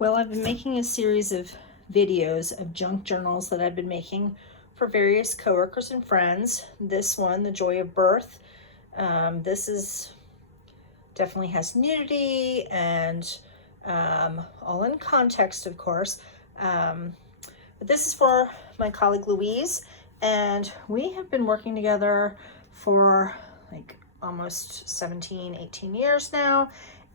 Well, I've been making a series of videos of junk journals that I've been making for various coworkers and friends. This one, The Joy of Birth, this is definitely has nudity and all in context, of course. But this is for my colleague Louise, and we have been working together for like almost 17, 18 years now.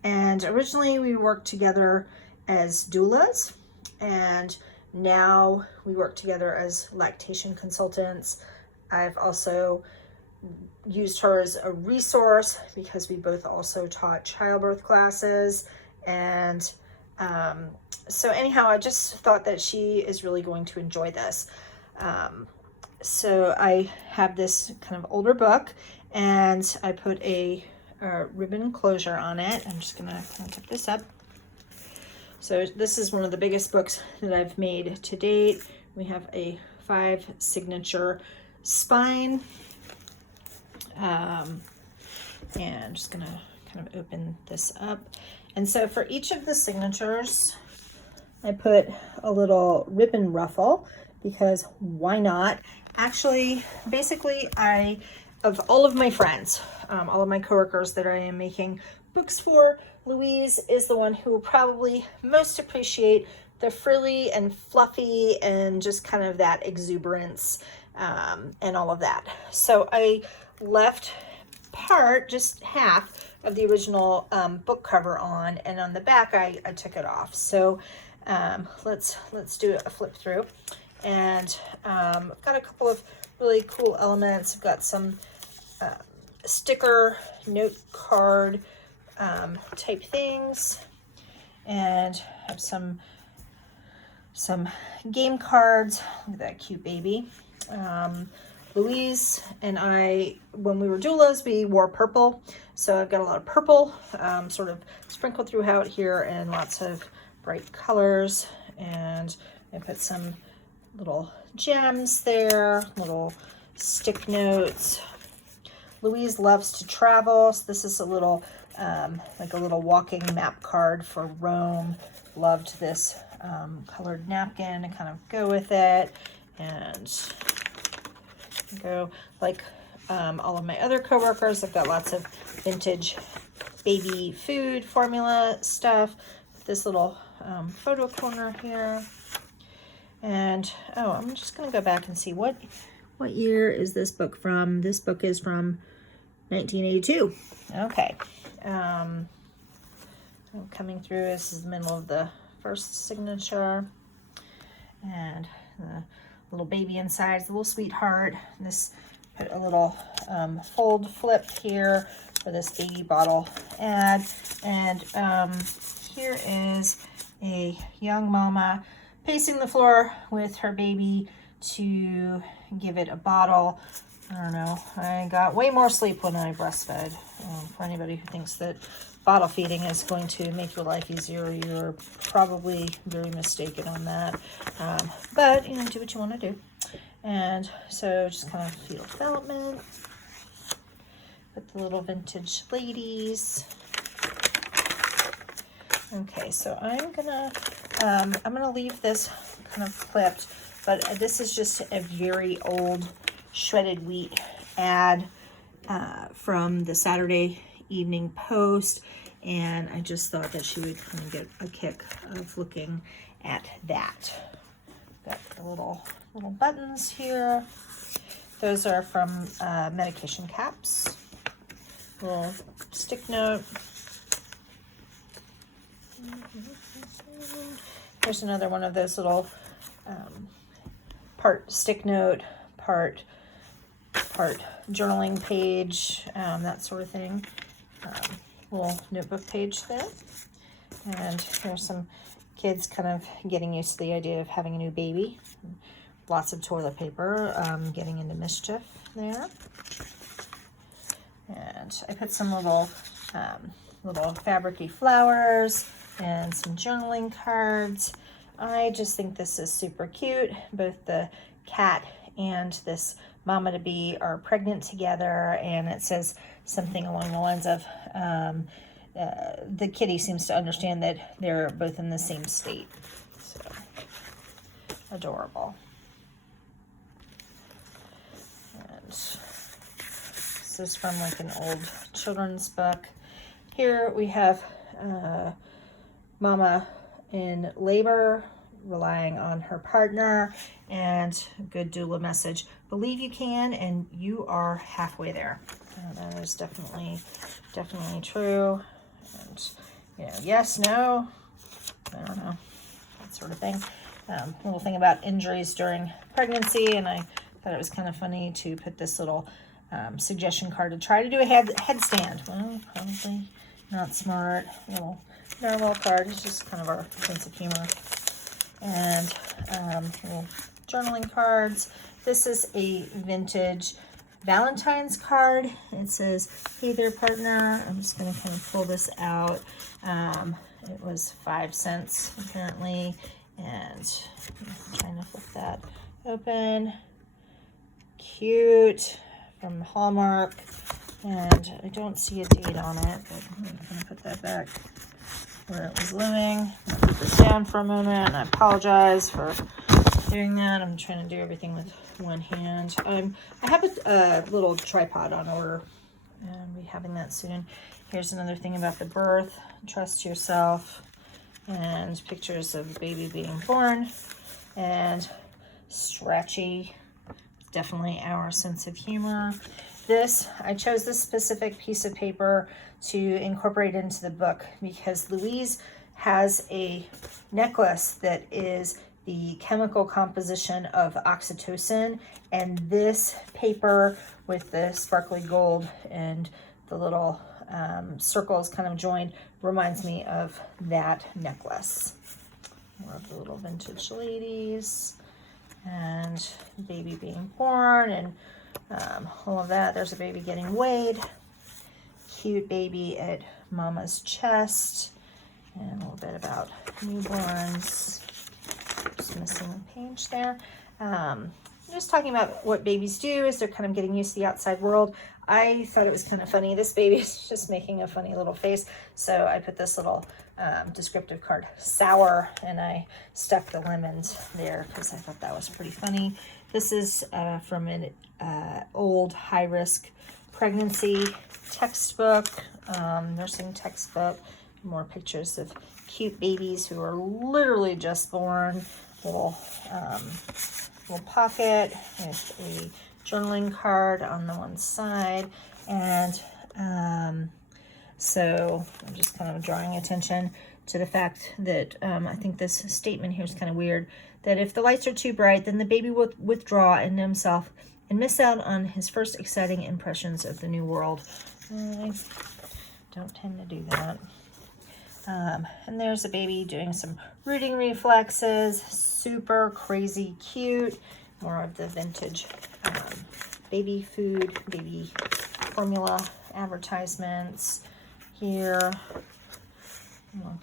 And originally we worked together as doulas, and now we work together as lactation consultants. I've also used her as a resource because we both also taught childbirth classes. And so anyhow, I just thought that she is really going to enjoy this. So I have this kind of older book, and I put a ribbon closure on it. I'm just gonna kind of tip this up. So this is one of the biggest books that I've made to date. We have a 5 signature spine. And I'm just gonna kind of open this up. And so for each of the signatures, I put a little ribbon ruffle because why not? Actually, basically, of all of my friends, all of my coworkers that I am making books for, Louise is the one who will probably most appreciate the frilly and fluffy and just kind of that exuberance and all of that. So I left just half of the original book cover on, and on the back I took it off. So let's do a flip through. And I've got a couple of really cool elements. I've got some sticker note card type things, and have some game cards. Look at that cute baby. Louise and I, when we were doulas, we wore purple. So I've got a lot of purple sort of sprinkled throughout here, and lots of bright colors. And I put some little gems there, little stick notes. Louise loves to travel, so this is a little like a little walking map card for Rome. Loved this colored napkin to kind of go with it, and go like all of my other coworkers. I've got lots of vintage baby food formula stuff. This little photo corner here. And oh, I'm just gonna go back and see what year is this book from. This book is from 1982. Okay. Coming through, this is the middle of the first signature, and the little baby inside, the little sweetheart. This put a little fold flip here for this baby bottle ad. And here is a young mama pacing the floor with her baby to give it a bottle. I don't know, I got way more sleep when I breastfed. For anybody who thinks that bottle feeding is going to make your life easier, you're probably very mistaken on that. But, you know, do what you want to do. And so just kind of fetal development with the little vintage ladies. Okay, so I'm gonna leave this kind of clipped, but this is just a very old shredded wheat ad from the Saturday Evening Post, and I just thought that she would kind of get a kick of looking at that. Got the little buttons here. Those are from medication caps. Little stick note. There's another one of those little part stick note, part journaling page, that sort of thing. Little notebook page there. And here's some kids kind of getting used to the idea of having a new baby. Lots of toilet paper, getting into mischief there. And I put some little fabric-y flowers and some journaling cards. I just think this is super cute. Both the cat and this mama-to-be are pregnant together, and it says something along the lines of the kitty seems to understand that they're both in the same state. So adorable. And this is from like an old children's book. Here we have Mama in labor, relying on her partner, and a good doula message. Believe you can, and you are halfway there. That is definitely true. And, you know, yes, no, I don't know, that sort of thing. Little thing about injuries during pregnancy, and I thought it was kind of funny to put this little suggestion card to try to do a headstand. Well, probably not smart. Little narwhal card. It's just kind of our sense of humor. And little journaling cards. This is a vintage Valentine's card. It says, "Hey there, partner." I'm just going to kind of pull this out. It was 5 cents apparently, and I'm trying to flip that open. Cute, from Hallmark, and I don't see a date on it, but I'm going to put that back where it was living. I'll put this down for a moment, and I apologize for doing that. I'm trying to do everything with one hand. I have a little tripod on order, and I'll be having that soon. Here's another thing about the birth. Trust yourself, and pictures of the baby being born, and stretchy. Definitely our sense of humor. I chose this specific piece of paper to incorporate into the book because Louise has a necklace that is the chemical composition of oxytocin, and this paper with the sparkly gold and the little circles kind of joined reminds me of that necklace. More of the little vintage ladies, and baby being born, and all of that. There's a baby getting weighed. Cute baby at mama's chest, and a little bit about newborns. Just missing a page there. Just talking about what babies do as they're kind of getting used to the outside world. I thought it was kind of funny. This baby is just making a funny little face, so I put this little descriptive card, sour, and I stuck the lemons there because I thought that was pretty funny. This is from an old high-risk pregnancy textbook, nursing textbook. More pictures of cute babies who are literally just born. Little pocket with a journaling card on the one side, and so I'm just kind of drawing attention to the fact that I think this statement here is kind of weird, that if the lights are too bright, then the baby will withdraw into himself and miss out on his first exciting impressions of the new world. I don't tend to do that. And there's a baby doing some rooting reflexes, super crazy cute. More of the vintage baby food, baby formula advertisements here.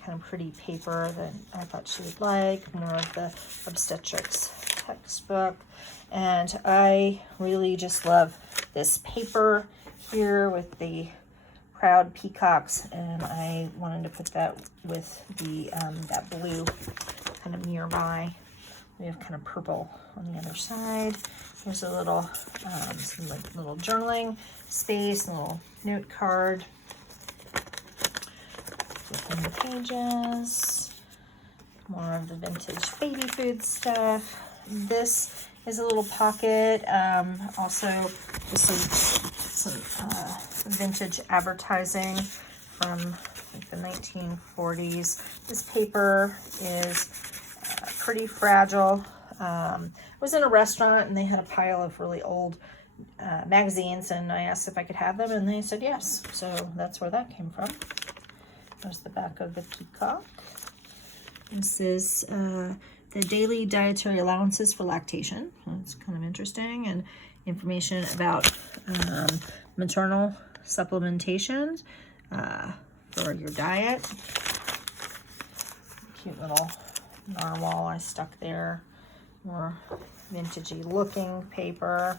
Kind of pretty paper that I thought she would like. More of the obstetrics textbook. And I really just love this paper here with the proud peacocks, and I wanted to put that with the that blue kind of nearby. We have kind of purple on the other side. Here's a little some like little journaling space, a little note card. Flipping the pages. More of the vintage baby food stuff. This is a little pocket. Also just some vintage advertising from like the 1940s. This paper is pretty fragile. I was in a restaurant and they had a pile of really old magazines, and I asked if I could have them, and they said yes. So that's where that came from. There's the back of the peacock. This is the daily dietary allowances for lactation. That's kind of interesting, and information about maternal supplementation for your diet. Cute little narwhal I stuck there. More vintagey looking paper.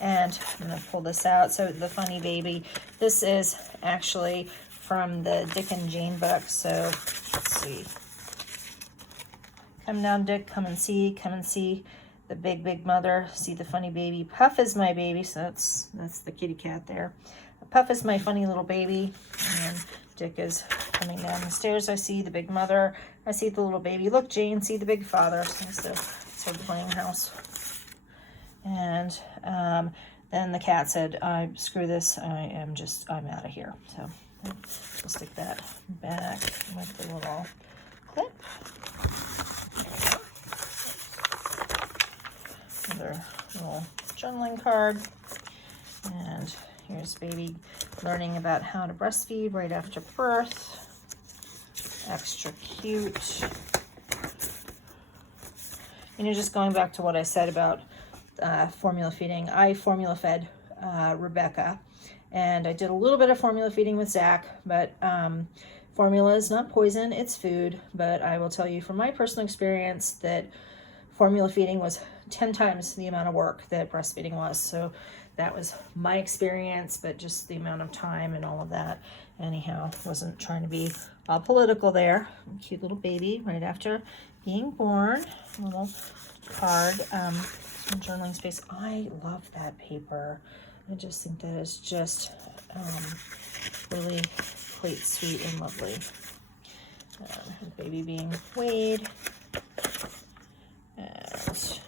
And I'm going to pull this out. So the funny baby, this is actually from the Dick and Jane book. So let's see. Come down, Dick, come and see the big mother, see the funny baby. Puff is my baby, so that's the kitty cat there. Puff is my funny little baby, and Dick is coming down the stairs. I see the big mother, I see the little baby. Look, Jane, see the big father. So it's the sort of playing house. And then the cat said, screw this, I'm out of here. So we'll stick that back with the little clip. Another little journaling card. And here's baby learning about how to breastfeed right after birth. Extra cute. You know, just going back to what I said about formula feeding. I formula fed Rebecca, and I did a little bit of formula feeding with Zach, but formula is not poison, it's food. But I will tell you from my personal experience that formula feeding was 10 times the amount of work that breastfeeding was. So that was my experience, but just the amount of time and all of that. Anyhow, wasn't trying to be all political there. Cute little baby right after being born. A little card, some journaling space. I love that paper. I just think that is just really quite sweet and lovely. Baby being weighed. And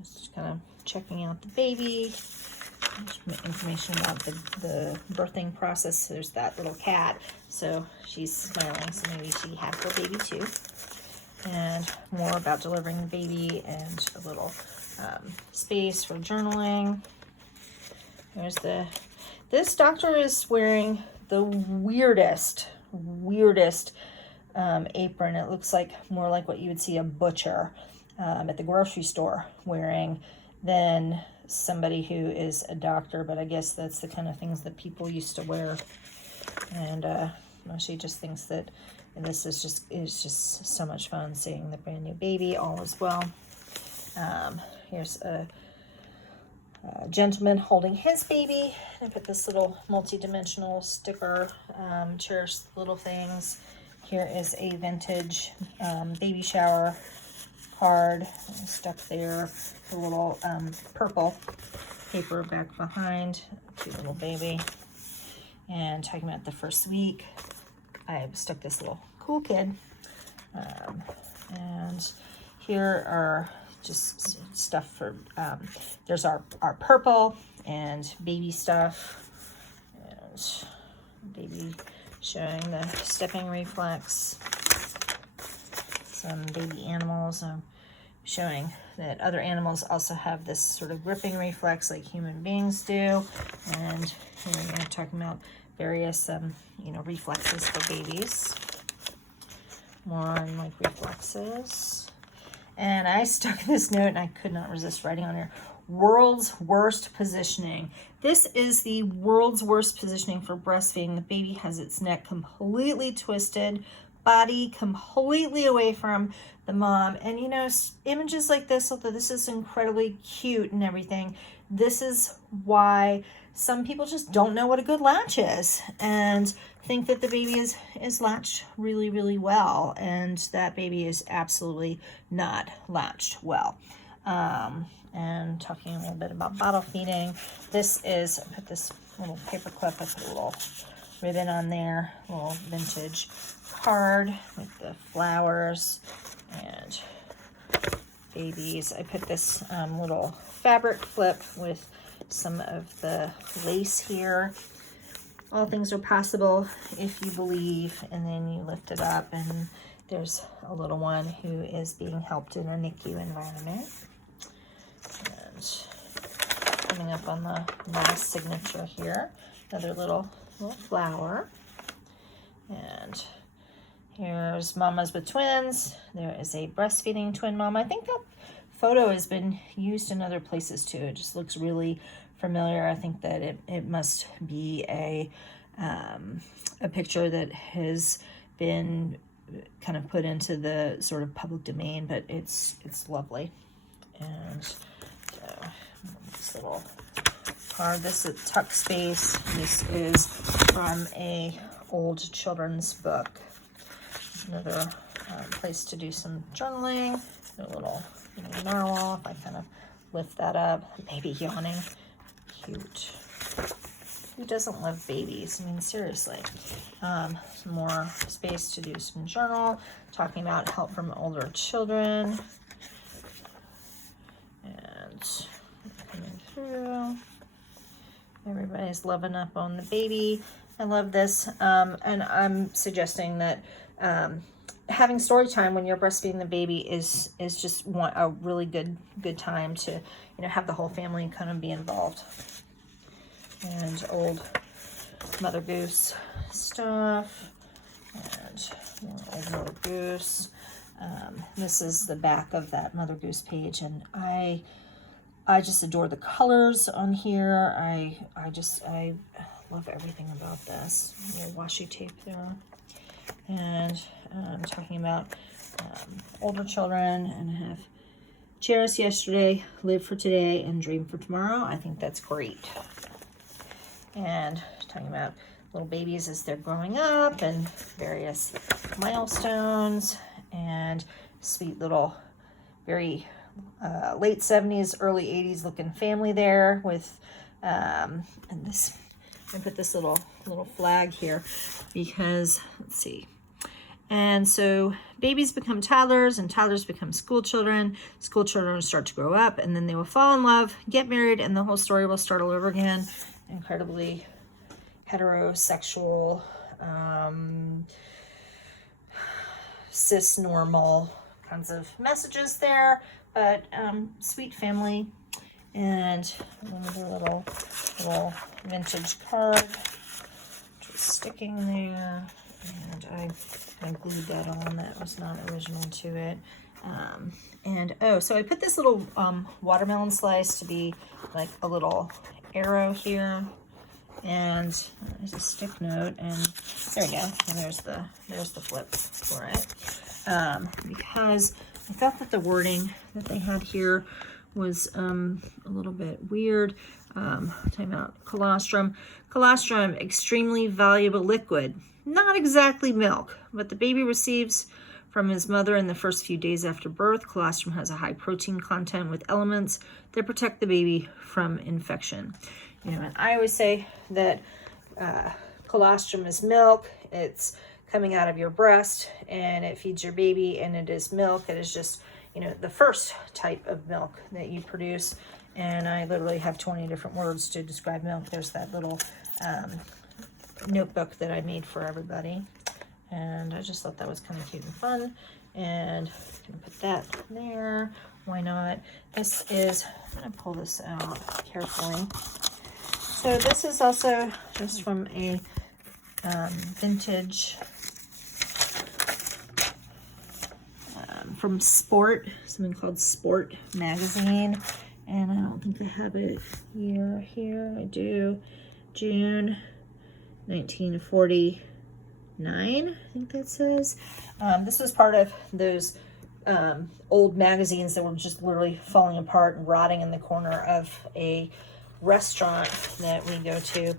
just kind of checking out the baby. Information about the birthing process. There's that little cat, so she's smiling, so maybe she had her baby too. And more about delivering the baby, and a little space for journaling. There's this doctor is wearing the weirdest apron. It looks like more like what you would see a butcher at the grocery store wearing than somebody who is a doctor, but I guess that's the kind of things that people used to wear. And she just thinks that this is just so much fun seeing the brand new baby. All is well. Here's a gentleman holding his baby. I put this little multi-dimensional sticker, cherish little things. Here is a vintage baby shower card stuck there. A little purple paper back behind. Cute little baby. And talking about the first week, I stuck this little cool kid. And here are just stuff for, there's our purple and baby stuff. And baby showing the stepping reflex. Some baby animals. Showing that other animals also have this sort of gripping reflex like human beings do. And here we're talking about various, reflexes for babies. More on like reflexes. And I stuck this note, and I could not resist writing on here. World's worst positioning. This is the world's worst positioning for breastfeeding. The baby has its neck completely twisted, body completely away from the mom. And images like this, although this is incredibly cute and everything, this is why some people just don't know what a good latch is and think that the baby is latched really, really well. And that baby is absolutely not latched well. And talking a little bit about bottle feeding. This is, I put this little paper clip, I put a little ribbon on there, a little vintage card with the flowers and babies. I put this little fabric flip with some of the lace here. All things are possible if you believe, and then you lift it up, and there's a little one who is being helped in a NICU environment. And coming up on the last signature here, another little flower. And here's mamas with twins. There is a breastfeeding twin mama. I think that photo has been used in other places too. It just looks really familiar. I think that it must be a picture that has been kind of put into the sort of public domain, but it's lovely. And so this little are, this is Tuck Space. This is from a old children's book. Another place to do some journaling. A little narwhal, if I kind of lift that up. Baby yawning. Cute. Who doesn't love babies? I mean, seriously. Some more space to do some journal, talking about help from older children. And coming through. Everybody's loving up on the baby. I love this. And I'm suggesting that having story time when you're breastfeeding the baby is just a really good time to have the whole family kind of be involved. And old Mother Goose stuff, and more old Mother Goose. This is the back of that Mother Goose page, and I just adore the colors on here. I love everything about this. A little washi tape there, and talking about older children, and I have cherish yesterday, live for today, and dream for tomorrow. I think that's great. And talking about little babies as they're growing up and various milestones, and sweet little, very late 70s, early 80s looking family there with, and this, I put this little flag here because, let's see. And so babies become toddlers, and toddlers become school children. School children start to grow up, and then they will fall in love, get married, and the whole story will start all over again. Incredibly heterosexual, cis normal kinds of messages there, but sweet family. And another little vintage card just sticking there, and I glued that on. That was not original to it. And so I put this little watermelon slice to be like a little arrow here, and there's a stick note, and there we go. And there's the flip for it, because I thought that the wording that they had here was a little bit weird. Talking about colostrum. Colostrum, extremely valuable liquid. Not exactly milk, but the baby receives from his mother in the first few days after birth. Colostrum has a high protein content with elements that protect the baby from infection. And I always say that colostrum is milk. It's coming out of your breast, and it feeds your baby, and it is milk. It is just, the first type of milk that you produce. And I literally have 20 different words to describe milk. There's that little notebook that I made for everybody, and I just thought that was kind of cute and fun, and I'm gonna put that there. Why not? This is, I'm gonna pull this out carefully. So this is also just from a vintage, from Sport, something called Sport magazine, and I don't think I have it here. I do. June 1949, I think that says. This was part of those old magazines that were just literally falling apart and rotting in the corner of a restaurant that we go to.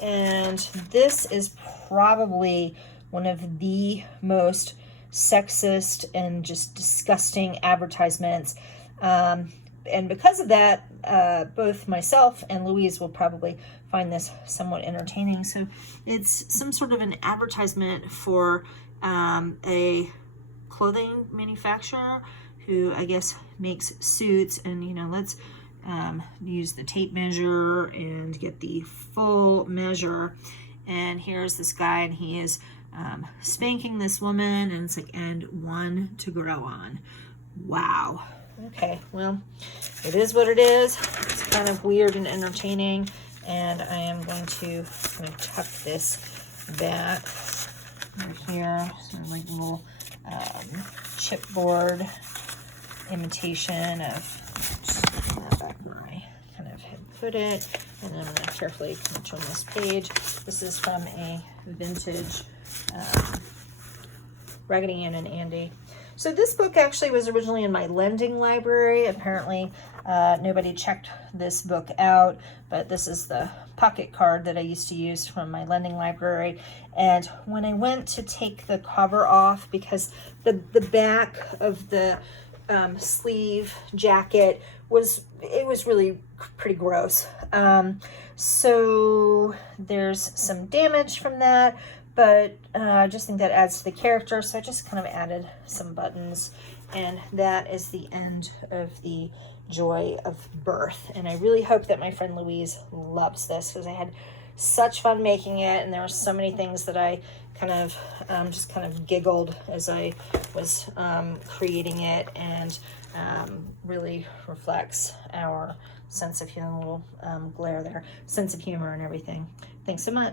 And this is probably one of the most sexist and just disgusting advertisements. And because of that, both myself and Louise will probably find this somewhat entertaining. So it's some sort of an advertisement for a clothing manufacturer who, I guess, makes suits, and let's use the tape measure and get the full measure. And here's this guy, and he is spanking this woman, and it's like, and one to grow on. Wow. Okay, well, it is what it is. It's kind of weird and entertaining, and I am going to kind of tuck this back right here, sort of like a little chipboard imitation of, just put that back where I kind of had put it, and then I'm going to carefully kind of turn this page. This is from a vintage Raggedy Ann and Andy. So this book actually was originally in my lending library. Apparently nobody checked this book out, but this is the pocket card that I used to use from my lending library. And when I went to take the cover off, because the back of the sleeve jacket was really pretty gross. So there's some damage from that, but I just think that adds to the character. So I just kind of added some buttons, and that is the end of the Joy of Birth. And I really hope that my friend Louise loves this, because I had such fun making it, and there were so many things that I kind of just kind of giggled as I was creating it, and really reflects our sense of humor, little glare there, sense of humor and everything. Thanks so much.